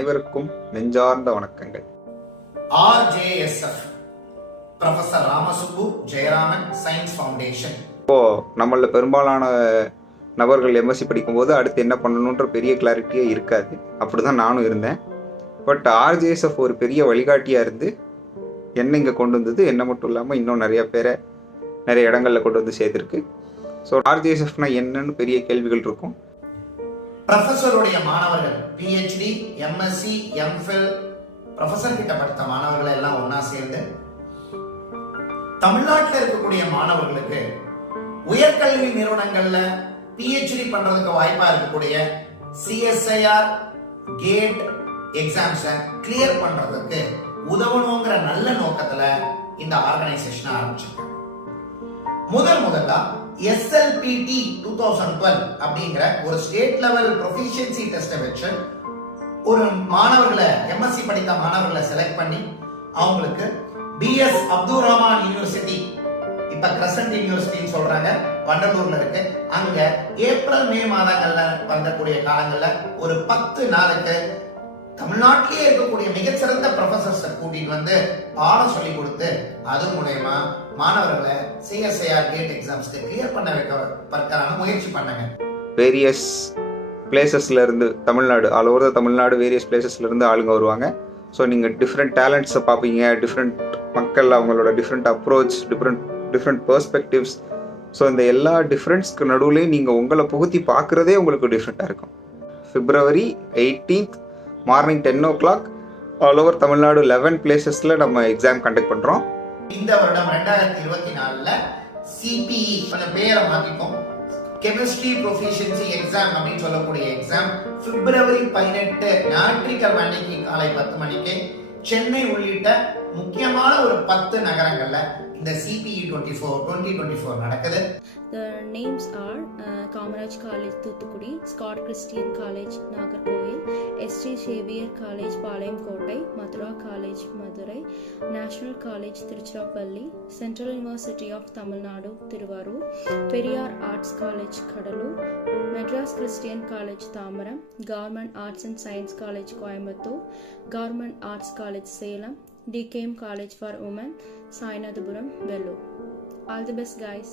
அனைவருக்கும் நெஞ்சார்ந்த வணக்கங்கள். RJSF professor Ramasubbu Jayaraman science foundation நம்மள பெரும்பாலான நபர்கள் எம்எஸ்சி படிக்கும்போது அடுத்து என்ன பண்ணணுன்ற பெரிய கிளாரிட்டியே இருக்காது. அப்படிதான் நானும் இருந்தேன். பட் ஆர்ஜேஎஸ்எஃப் ஒரு பெரிய வழிகாட்டியாக இருந்து என்ன இங்கே கொண்டு வந்தது. என்ன மட்டும் இல்லாமல் இன்னும் நிறைய பேரை நிறைய இடங்களில் கொண்டு வந்து சேர்த்துருக்கு. ஸோ ஆர்ஜேஎஸ்எஃப்னா என்னன்னு பெரிய கேள்விகள் இருக்கும். ப்ரொஃபஸருடைய மாணவர்கள் பிஹெச்டி எம்எஸ்சி எம்ஃபில் ப்ரொஃபஸர் கிட்ட படித்த மாணவர்களை எல்லாம் ஒன்னா சேர்ந்து தமிழ்நாட்டில் இருக்கக்கூடிய மாணவர்களுக்கு உயர்கல்வி நிறுவனங்கள்ல பிஹெச்டி பண்றதுக்கு வாய்ப்பா இருக்கக்கூடிய சிஎஸ்ஐஆர் கேட் எக்ஸாம்ஸை கிளியர் பண்றதுக்கு உதவணுங்கிற நல்ல நோக்கத்துல இந்த ஆர்கனைசேஷன் ஆரம்பிச்சிருக்கு. முதல் முதல்ல எஸ்எல்பிடி டூ தௌசண்ட் டுவெல் அப்படிங்கிற ஒரு ஸ்டேட் லெவல் ப்ரொஃபிஷியன்சி டெஸ்ட்டை வச்சு ஒரு மாணவர்களை எம்எஸ்சி படித்த மாணவர்களை செலக்ட் பண்ணி அவங்களுக்கு பிஎஸ் அப்துல் ரஹ்மான் யூனிவர்சிட்டி இப்ப கிரசன்ட் யூனிவர்சிட்டின்னு சொல்றாங்க. வண்டலூர்ல இருக்கு. அங்க ஏப்ரல் மே மாதங்கள்ல வந்தக்கூடிய காலங்கள்ல ஒரு பத்து நாளுக்கு தமிழ்நாட்டிலேயே இருக்கக்கூடிய மிகச்சிறந்த ப்ரொஃபசர்ஸை கூட்டிட்டு வந்து பாடம் சொல்லி கொடுத்து அது மூலயமா மாணவர்களை சிஎஸ்ஐஆர் கேட் எக்ஸாம்ஸ்க்கு கிளியர் பண்ண வைக்கிறதுக்கான முயற்சி பண்ணுங்க. வேரியஸ் பிளேசஸ்ல இருந்து Tamil Nadu all over the Tamil Nadu various பிளேசஸ்ல இருந்து ஆளுங்க வருவாங்க. ஸோ நீங்கள் டிஃப்ரெண்ட் டேலண்ட்ஸை பார்ப்பீங்க டிஃப்ரெண்ட் மக்கள் அவங்களோட different approach different different perspectives so இந்த எல்லா டிஃப்ரெண்ட்ஸ்க்கு நடுவுலையும் நீங்கள் உங்களை புகுத்தி பார்க்குறதே உங்களுக்கு டிஃப்ரெண்ட்டாக இருக்கும். February eighteenth morning ten o'clock all over Tamil Nadu eleven பிளேசஸில் நம்ம எக்ஸாம் கண்டக்ட் பண்ணுறோம் இந்த வருடம் ரெண்டாயிரத்தி இருபத்தி நாலுல சிபிஇ கொஞ்சம் பேரை மாத்திப்போம். கெமிஸ்ட்ரி ப்ரொஃபிஷியன்சி எக்ஸாம் அப்படின்னு சொல்லக்கூடிய எக்ஸாம் பிப்ரவரி பதினெட்டு ஞாயிற்றுக்கிழமை அன்னைக்கு காலை பத்து மணிக்கு. சென்னை உள்ளிட்ட முக்கியமான ஒரு பத்து நகரங்கள்ல இந்த CBE twenty four twenty twenty four நடக்குது. The names are uh, Kamaraj College, Thuthukudi, Scott Christian College, ST Xavier college Palayamkottai Madura college Madurai national college Tiruchirappalli central university of Tamil Nadu Thiruvarur Periyar arts college Cuddalore Madras Christian college Tambaram government arts and science college Coimbatore government arts college Salem DKM college for women Sainathapuram Vellore all the best guys